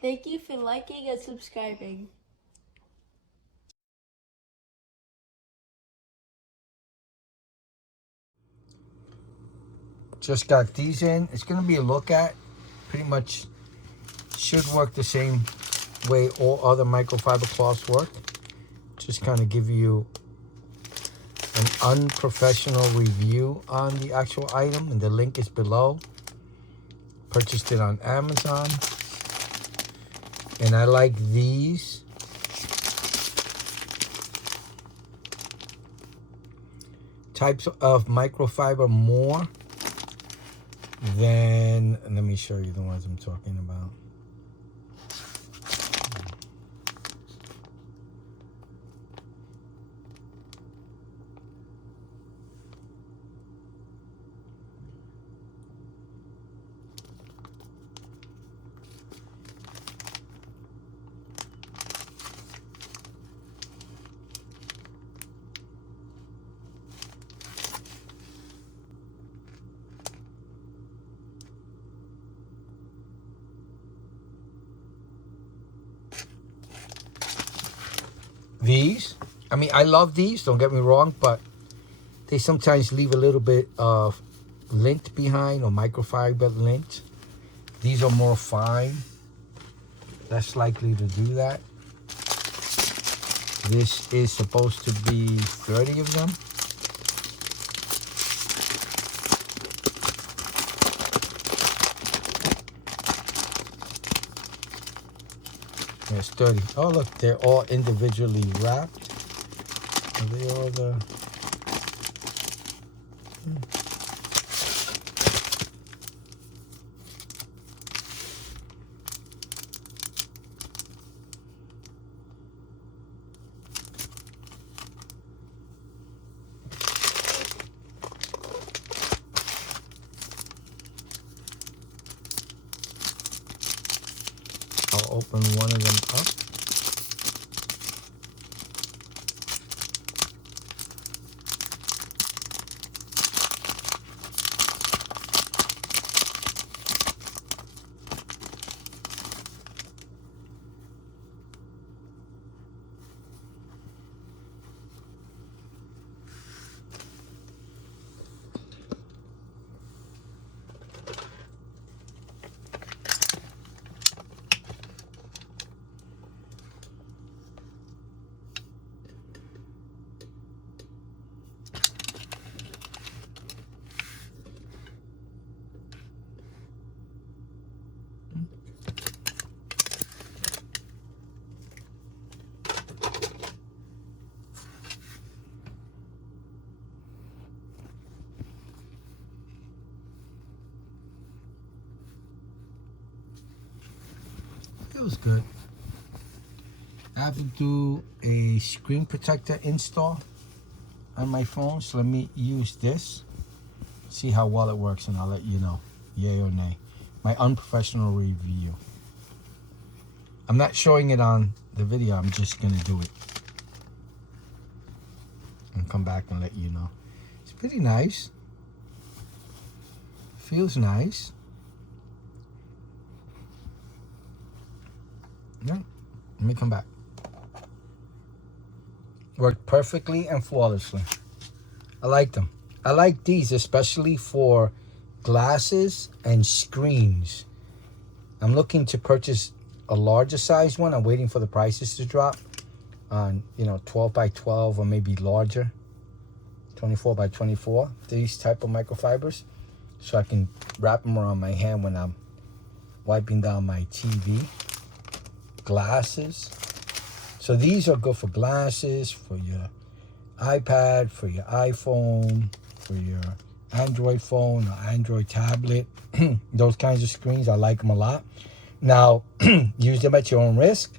Thank you for liking and subscribing. Just got these in. It's going to be a look at. Pretty much should work the same way all other microfiber cloths work. Just kind of give you an unprofessional review on the actual item, and the link is below. Purchased it on Amazon, and I like these. Types of microfiber more than, let me show you the ones I'm talking about. These, I mean, I love these, don't get me wrong, but they sometimes leave a little bit of lint behind, or microfiber lint. These are more fine, less likely to do that. This is supposed to be 30 of them. There's 30. Oh, look, they're all individually wrapped. Are they all the... I'll open one of them up. Feels good. I have to do a screen protector install on my phone, so let me use this, see how well it works, and I'll let you know, yay or nay. My unprofessional review. I'm not showing it on the video, I'm just gonna do it and come back and let you know. It's pretty nice. Feels nice. Yeah, let me come back. Worked perfectly and flawlessly. I like them. I like these, especially for glasses and screens. I'm looking to purchase a larger size one. I'm waiting for the prices to drop on, 12 by 12 or maybe larger, 24 by 24, these type of microfibers, so I can wrap them around my hand when I'm wiping down my TV. Glasses. So these are good for glasses, for your iPad, for your iPhone, for your Android phone or Android tablet. Those kinds of screens, I like them a lot. Now, use them at your own risk.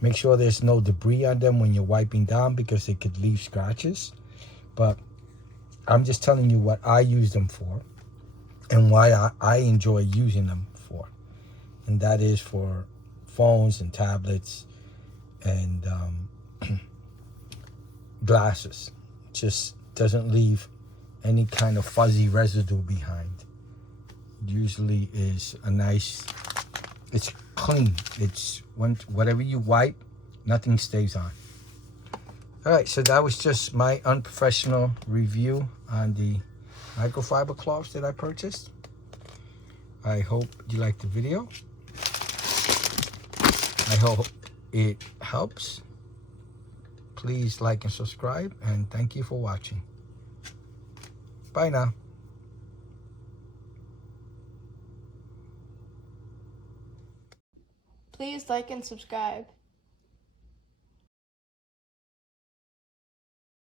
Make sure there's no debris on them when you're wiping down, because they could leave scratches. But I'm just telling you what I use them for and why I enjoy using them for. And that is for phones and tablets and glasses. Just doesn't leave any kind of fuzzy residue behind. Usually is a nice It's clean. It's whatever you wipe, nothing stays on. All right, so that was just my unprofessional review on the microfiber cloths that I purchased. I hope you liked the video. I hope it helps. Please like and subscribe, and thank you for watching. Bye now. Please like and subscribe.